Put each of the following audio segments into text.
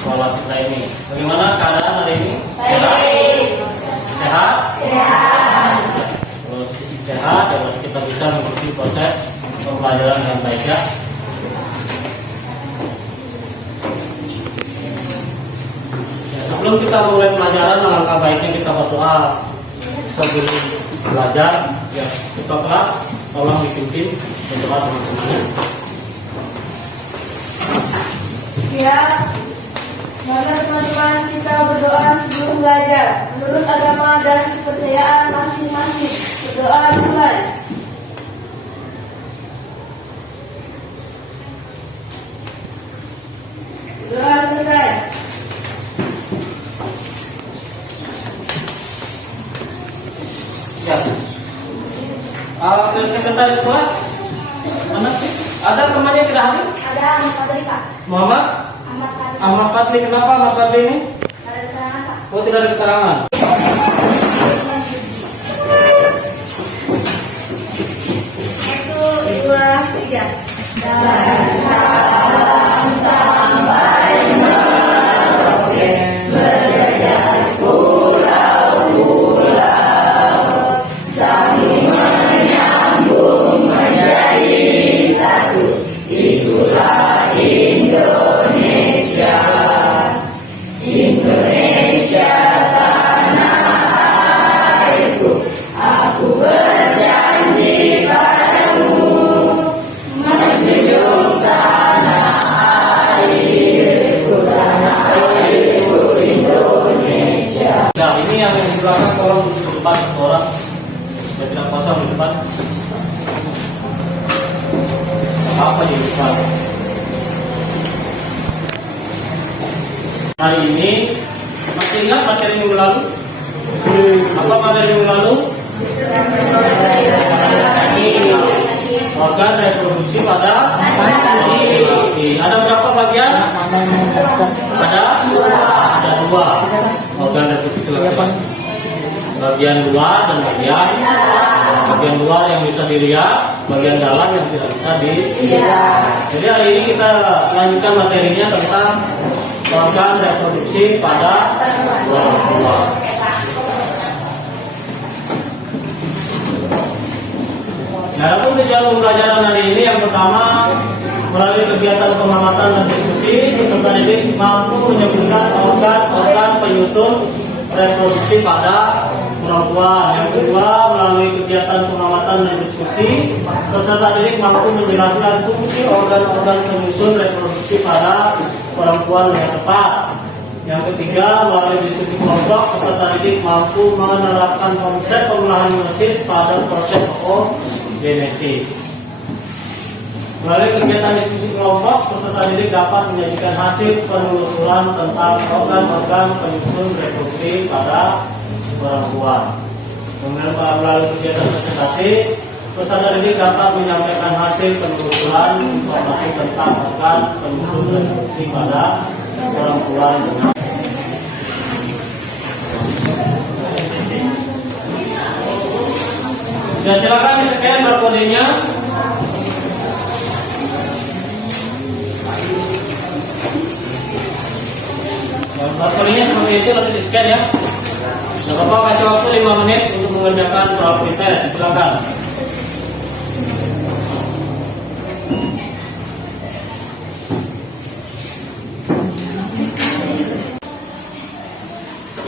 sekolah kita ini. Bagaimana keadaan hari ini? Baik. Sehat? Sehat. Kalau sehat, ya kita bisa mengikuti proses pembelajaran yang baik ya. Sebelum kita mulai pelajaran, alangkah baiknya kita berdoa sebelum belajar. Ya, kita kelas, tolong dipimpin berdoa teman-temannya. Ya, mari teman-teman kita berdoa sebelum belajar. Menurut agama dan kepercayaan masing-masing. Berdoa mulai. Berdoa selesai. Ya. Sekretaris kelas mana sih? Ada temannya yang tidak hadir? Ada Ahmad Kak. Muhammad? Ahmad Fadli. Kenapa Ahmad Fadli ini? Ada keterangan Kak. Oh, tidak ada keterangan. Satu, dua, tiga. Nah, ini yang di belakang tolong di depan satu orang. Saya tidak kosong di depan. Apa di depan? Hari ini masih ingat materi minggu lalu? Apa materi minggu lalu? Organ reproduksi pada laki. Ada berapa bagian? Ada dua organ reproduksi laki. Bagian luar dan bagian luar yang bisa dilihat, bagian dalam yang tidak bisa dilihat. Jadi hari ini kita lanjutkan materinya tentang organ reproduksi pada orang tua. Nah, adapun tujuan pembelajaran hari ini yang pertama, melalui kegiatan pengamatan dan diskusi, peserta didik mampu menyebutkan organ-organ penyusun reproduksi pada orang tua. Yang kedua, melalui kegiatan pengamatan dan diskusi, peserta didik mampu menjelaskan fungsi organ-organ penyusun reproduksi pada orang tua dengan tepat. Yang ketiga, melalui diskusi kelompok, peserta didik mampu menerapkan konsep pengolahan genesis pada proses oogenesis. Melalui kegiatan diskusi kelompok, peserta didik dapat menyajikan hasil penelusuran tentang organ-organ penyusun reproduksi pada orang tua. Kemudian melalui kegiatan presentasi, peserta didik dapat menyampaikan hasil penelusuran informasi tentang organ penyusun reproduksi pada orang tua. Dan silakan di-scan barcode-nya. Barcode-nya seperti itu, nanti di-scan ya. Bapak kasih waktu 5 menit untuk mengerjakan probability test. Silakan.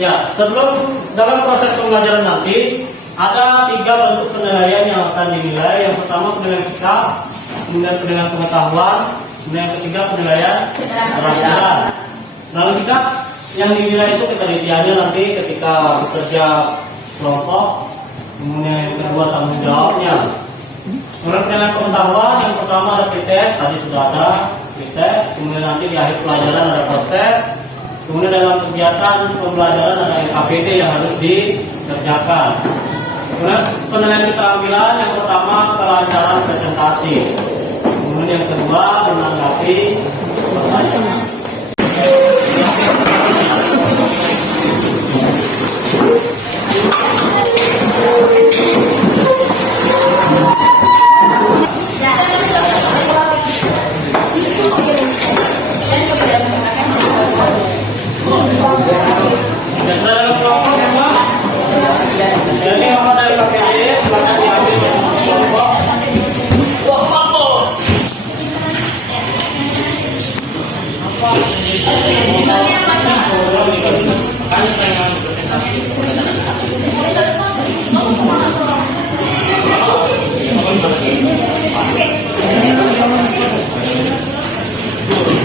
Ya, sebelum dalam proses pembelajaran nanti ada 3 bentuk penilaian yang akan dinilai. Yang pertama penilaian sikap, kemudian penilaian pengetahuan, kemudian yang ketiga penilaian keterampilan. Lalu sikap yang dinilai itu ketelitiannya nanti ketika bekerja kelompok, kemudian yang kedua tanggung jawabnya. Kemudian penilaian pengetahuan yang pertama ada pretest, tadi sudah ada pretest, kemudian nanti di akhir pelajaran ada post test. Kemudian dalam kegiatan pembelajaran ada LKPD yang harus dikerjakan. Kemudian penilaian keterampilan yang pertama kelancaran presentasi. Kemudian yang kedua menanggapi pertanyaan.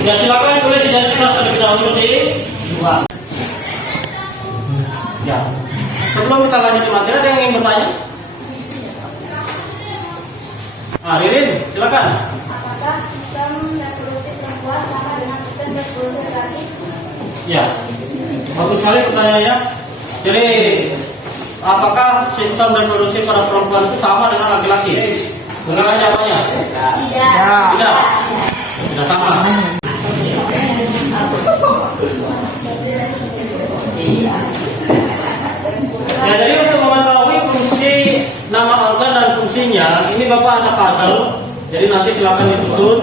Ya silakan boleh dijelaskan terlebih dahulu di dua. Ya. Sebelum kita lanjut ke materi, ada yang ingin bertanya? Ririn, silakan. Apakah sistem reproduksi perempuan sama dengan sistem reproduksi laki-laki? Ya, bagus sekali pertanyaannya. Jadi, apakah sistem reproduksi pada perempuan itu sama dengan laki-laki? Bagaimana jawabannya? Tidak. Tidak. Tidak sama. Ya, jadi untuk mengetahui fungsi nama organ dan fungsinya, ini Bapak ada puzzle. Jadi nanti silakan disusun.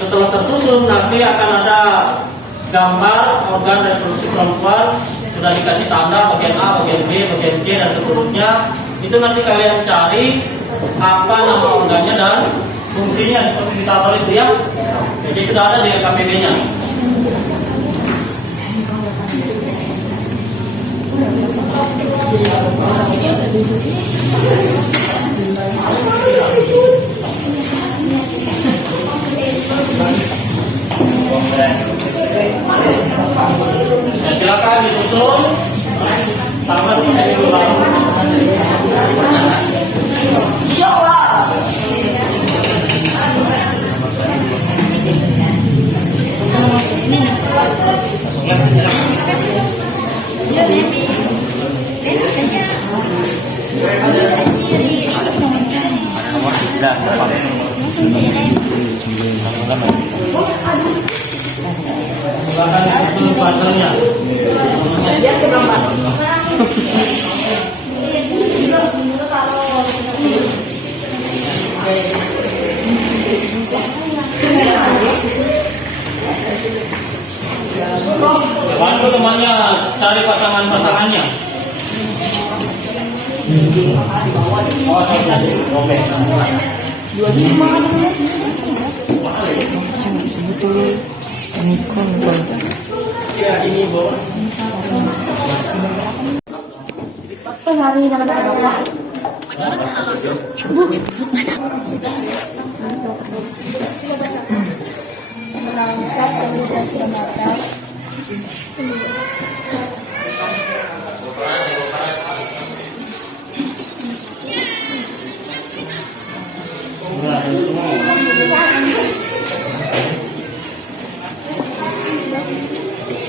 Setelah tersusun, nanti akan ada gambar organ reproduksi perempuan. Sudah dikasih tanda bagian A, bagian B, bagian C, dan seterusnya. Itu nanti kalian cari apa nama organnya dan fungsinya seperti kita tahu itu ya. Jadi sudah ada di LKPD-nya. Ya, silakan disusun sama seperti dulu. Silakan disusun puzzle-nya. Bantu temannya cari pasangannya.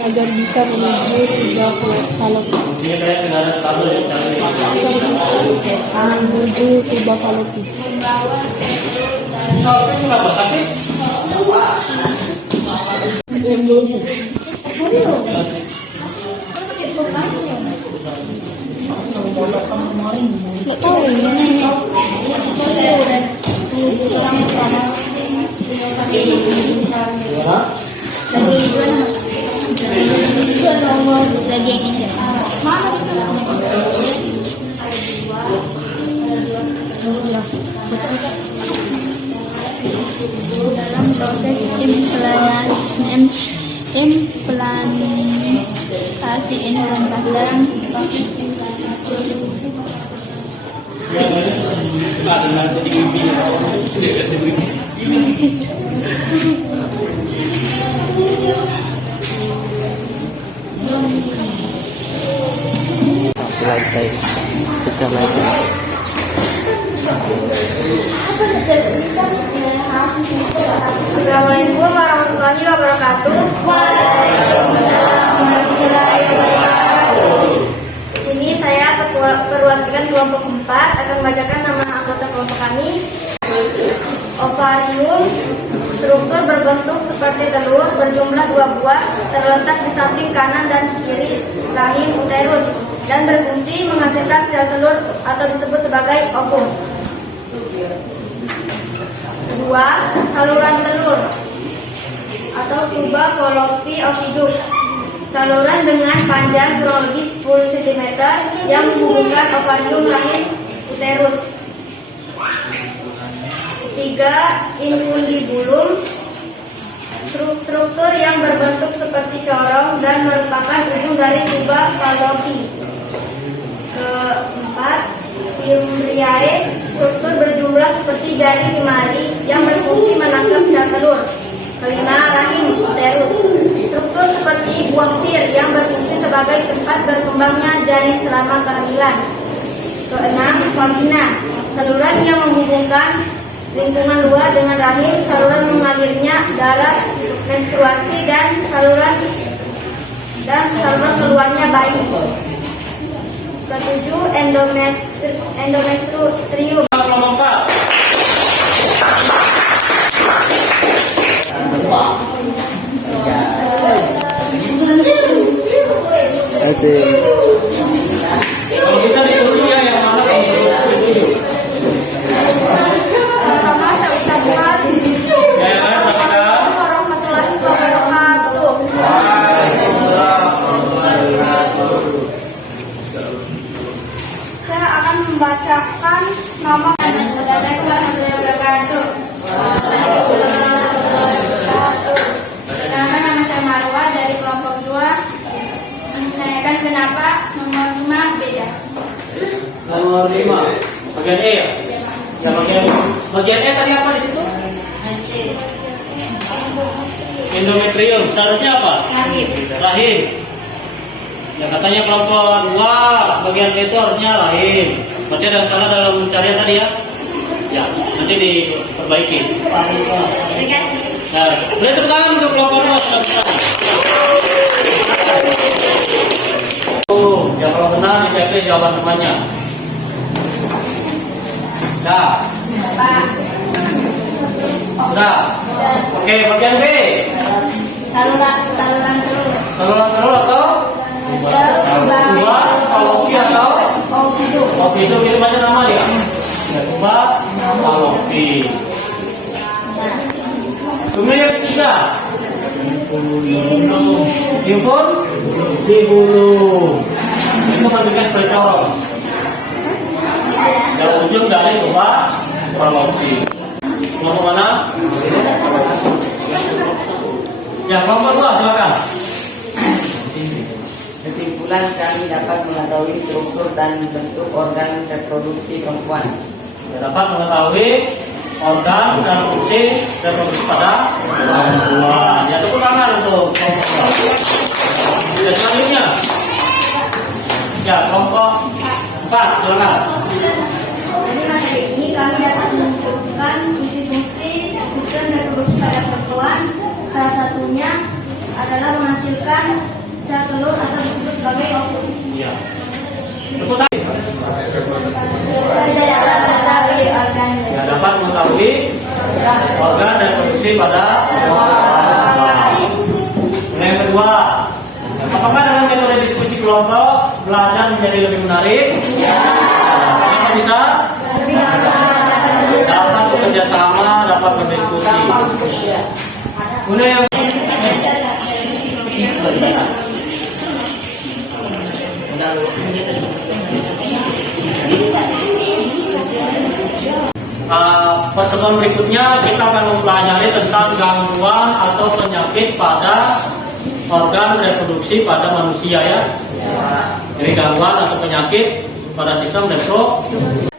Agar bisa menuju 30 kalopi. Agar bisa menuju 30 kalopi. Nggak tahu ini. Lagi yang ini deh. Dalam proses implantasi dalam proses Slide saya pecah lagi. Assalamualaikum warahmatullahi wabarakatuh. Di sini saya perwakilan kelompok 4 akan membacakan nama anggota kelompok kami. Ovarium, struktur berbentuk seperti telur, berjumlah 2 buah, terletak di samping kanan dan kiri rahim uterus dan berfungsi menghasilkan sel telur atau disebut sebagai ovum. 2. Saluran telur atau tuba fallopi ovidum. Saluran dengan panjang kurang lebih 10 cm yang menghubungkan ovarium rahim uterus. 3. Infundibulum, struktur yang berbentuk seperti corong dari tuberkulosis. Keempat, Fimbriae, struktur berjumlah seperti jari jemari yang berfungsi menangkap sel telur. Kelima, rahim uterus, struktur seperti buah pir yang berfungsi sebagai tempat berkembangnya janin selama kehamilan. Keenam, vagina, saluran yang menghubungkan lingkungan luar dengan rahim, saluran mengalirnya darah menstruasi dan saluran keluarnya bayi. Ketujuh, endometrium. Asik. Kalau bisa dituju ya yang mana dituju. Pertama, saya ucapkan Ya, warahmatullahi wabarakatuh. Saya akan membacakan nama dan Assalamualaikum warahmatullahi wabarakatuh. Nama saya Marwa dari kelompok 2. Menanyakan kenapa nomor 5 beda. Nomor 5 bagian E ya? Ya bagian E tadi apa di situ? Endometrium. Seharusnya apa? Rahim. Ya katanya kelompok 2 bagian E itu harusnya rahim. Berarti ada salah dalam pencarian tadi ya? Ya, nanti diperbaiki. Nah, boleh tepuk tangan untuk kelompok 2 sudah bisa. Ya kalau benar dicek jawaban temannya. Dah. Sudah. Oke, bagian B. Saluran telur. Saluran telur atau tuba, falopi atau kopi itu kirim aja nama dia. Ya, tuba, falopi. Kemudian yang ketiga. Impun di hulu. Itu menunjukkan bercorong. Dari ujung dari tuba, falopi. Kelompok mana? Ya, kelompok 2 silakan. Kesimpulan, kami dapat mengetahui struktur dan bentuk organ reproduksi perempuan. Ya, dapat mengetahui organ dan fungsi reproduksi pada perempuan. Ya, tepuk tangan untuk kelompok 2. Ya, selanjutnya. Ya, kelompok 4 silakan. Jadi materi ini kami dapat menunjukkan fungsi-fungsi sistem reproduksi pada perempuan. Salah satunya adalah menghasilkan sel telur atau disebut sebagai ovum. Iya. Tepuk tangan. Ya, dapat mengetahui organ dan fungsi pada perempuan. Yang kedua, apakah dengan metode diskusi kelompok belajar menjadi lebih menarik? Ya. Apa bisa? Dapat bekerja sama, dapat berdiskusi. Kemudian yang pertemuan berikutnya kita akan mempelajari tentang gangguan atau penyakit pada organ reproduksi pada manusia ya. Jadi gangguan atau penyakit pada sistem reproduksi.